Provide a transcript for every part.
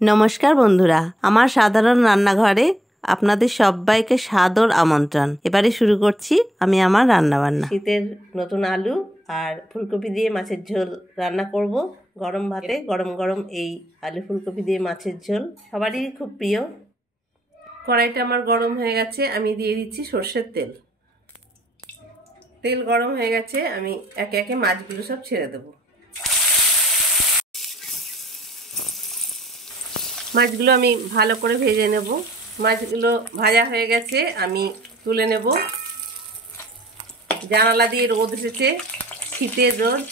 নমস্কার বন্ধুরা, আমার সাধারণ রান্নাঘরে আপনাদের সবাইকে সাদর আমন্ত্রণ। এবারে শুরু করছি আমি আমার রান্নাবান্না। শীতের নতুন আলু আর ফুলকপি দিয়ে মাছের ঝোল রান্না করব। গরম ভাতে গরম গরম এই আলু ফুলকপি দিয়ে মাছের ঝোল সবারই খুব প্রিয়। কড়াইটা আমার গরম হয়ে গেছে, আমি দিয়ে দিচ্ছি সর্ষের তেল। তেল গরম হয়ে গেছে, আমি একে একে মাছগুলো সব ছেড়ে দেবো। মাছগুলো আমি ভালো করে ভেজে নেব। মাছগুলো ভাজা হয়ে গেছে, আমি তুলে নেব। জানালা দিয়ে রোদ এসেছে, শীতের রোদ,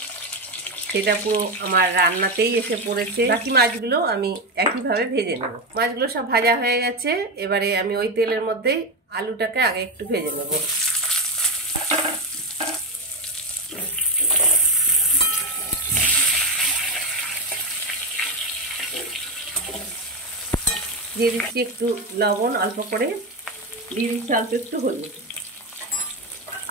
সেটা পুরো আমার রান্নাতেই এসে পড়েছে। বাকি মাছগুলো আমি একইভাবে ভেজে নেব। মাছগুলো সব ভাজা হয়ে গেছে, এবারে আমি ওই তেলের মধ্যেই আলুটাকে আগে একটু ভেজে নেব। দিয়ে দিচ্ছি একটু লবণ অল্প করে, দিয়ে দিচ্ছি অল্প একটু হলুদ।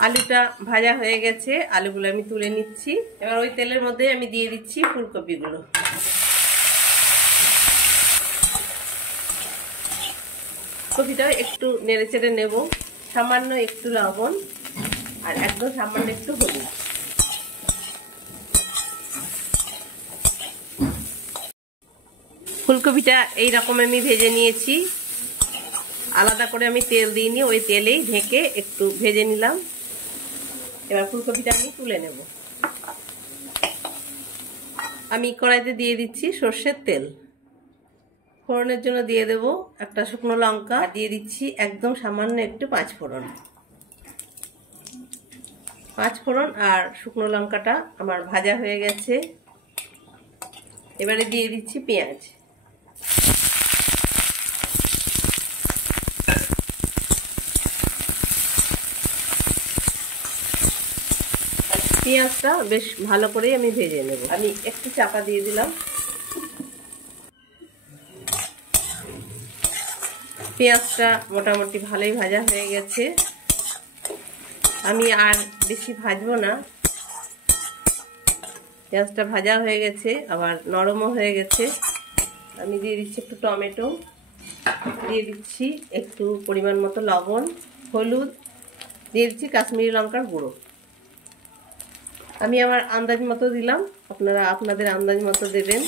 আলুটা ভাজা হয়ে গেছে, আলুগুলো আমি তুলে নিচ্ছি। এবার ওই তেলের মধ্যে আমি দিয়ে দিচ্ছি ফুলকপিগুলো। কপিটাও একটু নেড়ে চেড়ে নেব। সামান্য একটু লবণ আর একদম সামান্য একটু হলুদ। ফুলকপিটা এইরকম আমি ভেজে নিয়েছি, আলাদা করে আমি তেল দিইনি, ওই তেলেই ঢেকে একটু ভেজে নিলাম। এবার ফুলকপিটা আমি তুলে নেব। আমি কড়াইতে দিয়ে দিচ্ছি সর্ষের তেল। ফোড়নের জন্য দিয়ে দেব একটা শুকনো লঙ্কা, দিয়ে দিচ্ছি একদম সামান্য একটু পাঁচফোড়ন। পাঁচফোড়ন আর শুকনো লঙ্কাটা আমার ভাজা হয়ে গেছে, এবারে দিয়ে দিচ্ছি পেঁয়াজ। পেঁয়াজটা বেশ ভালো করে আমি ভেজে নেব। আমি একটু চাপা দিয়ে দিলাম। পেঁয়াজটা মোটামুটি ভালোই ভাজা হয়ে গেছে, আমি আর বেশি ভাজবো না। পেঁয়াজটা ভাজা হয়ে গেছে, আবার নরমও হয়ে গেছে। আমি দিয়ে দিচ্ছি একটু টমেটো, দিয়ে দিচ্ছি একটু পরিমাণ মতো লবণ, হলুদ, দিয়ে দিচ্ছি কাশ্মীরি লঙ্কার গুঁড়ো। আমি আমার আন্দাজ মতো দিলাম, আপনারা আপনাদের আন্দাজ মতো দেবেন।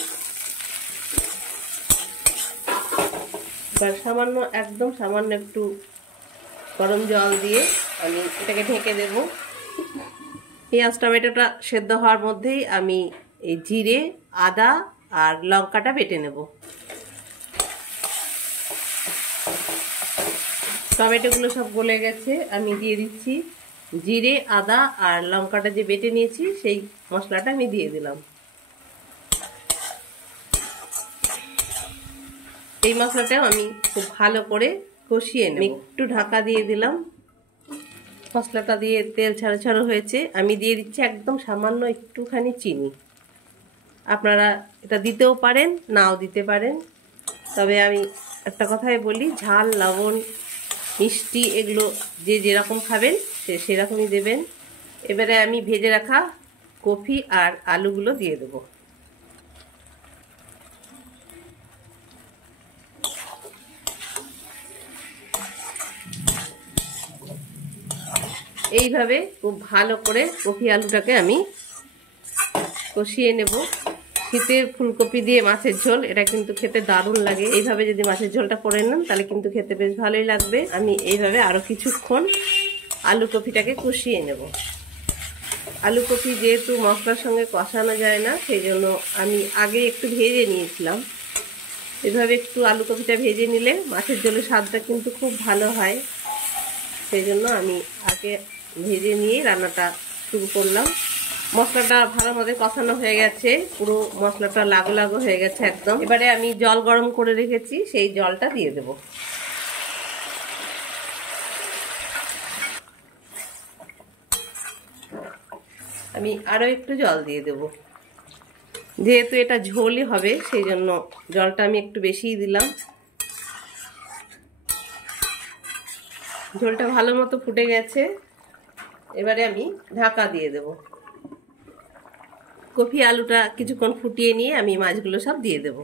এবার সামান্য একদম সামান্য একটু গরম জল দিয়ে আমি এটাকে ঢেকে দেব। পেঁয়াজ টমেটোটা সেদ্ধ হওয়ার মধ্যেই আমি এই জিরে, আদা আর লঙ্কাটা বেটে নেব। টমেটোগুলো সব গলে গেছে, আমি দিয়ে দিচ্ছি জিরে, আদা আর লঙ্কাটা যে বেটে নিয়েছি সেই মশলাটা আমি দিয়ে দিলাম। এই মশলাটাও আমি খুব ভালো করে কষিয়ে নেব। একটু ঢাকা দিয়ে দিলাম। মশলাটা দিয়ে তেল ছাড়ো ছাড়ো হয়েছে, আমি দিয়ে দিচ্ছি একদম সামান্য একটুখানি চিনি। আপনারা এটা দিতেও পারেন, নাও দিতে পারেন, তবে আমি একটা কথাই বলি, ঝাল, লবণ, মিষ্টি এগুলো যে যেরকম খাবেন সে সেরকমই দেবেন। এবারে আমি ভেজে রাখা কপি আর আলুগুলো দিয়ে দেব। এইভাবে খুব ভালো করে কপি আলুটাকে আমি কষিয়ে নেব। শীতের ফুলকপি দিয়ে মাছের ঝোল, এটা কিন্তু খেতে দারুণ লাগে। এইভাবে যদি মাছের ঝোলটা করে নেন তাহলে কিন্তু খেতে বেশ ভালোই লাগবে। আমি এইভাবে আরো কিছুক্ষণ আলু কপিটাকে কষিয়ে নেব। আলু কপি যেহেতু মশলার সঙ্গে কষানো যায় না, সেই জন্য আমি আগে একটু ভেজে নিয়েছিলাম। এভাবে একটু আলু কপিটা ভেজে নিলে মাছের ঝোলের স্বাদটা কিন্তু খুব ভালো হয়। সেই জন্য আমি আগে ভেজে নিয়ে রান্নাটা শুরু করলাম। মশলাটা ভালো মতো কষানো হয়ে গেছে, পুরো মশলাটা লাগো লাগো হয়ে গেছে একদম। এবারে আমি জল গরম করে রেখেছি, সেই জলটা দিয়ে দেব। আমি আরো একটু জল দিয়ে দেব। যেহেতু এটা ঝোলই হবে সেই জন্য জলটা আমি একটু বেশিই দিলাম। ঝোলটা ভালো মতো ফুটে গেছে, এবারে আমি ঢাকা দিয়ে দেব। কপি আলুটা কিছুক্ষণ ফুটিয়ে নিয়ে আমি মাছগুলো সব দিয়ে দেব।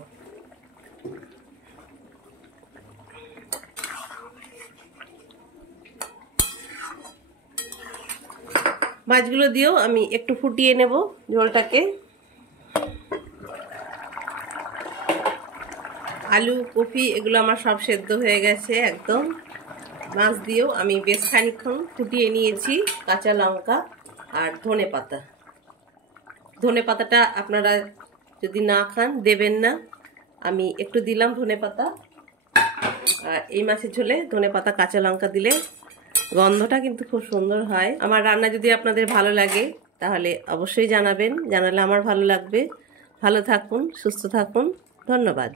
মাছগুলো দিয়েও আমি একটু ফুটিয়ে নেব ঝোলটাকে। আলু কপি এগুলো আমার সব সেদ্ধ হয়ে গেছে একদম। মাছ দিয়েও আমি বেশ খানিকক্ষণ ফুটিয়ে নিয়েছি। কাঁচা লঙ্কা আর ধনে পাতা, ধনে পাতাটা আপনারা যদি না খান দেবেন না, আমি একটু দিলাম ধনে পাতা। আর এই মাছের ঝোলে ধনে পাতা কাঁচা লঙ্কা দিলে গন্ধটা কিন্তু খুব সুন্দর হয়। আমার রান্না যদি আপনাদের ভালো লাগে তাহলে অবশ্যই জানাবেন, জানালে আমার ভালো লাগবে। ভালো থাকুন, সুস্থ থাকুন, ধন্যবাদ।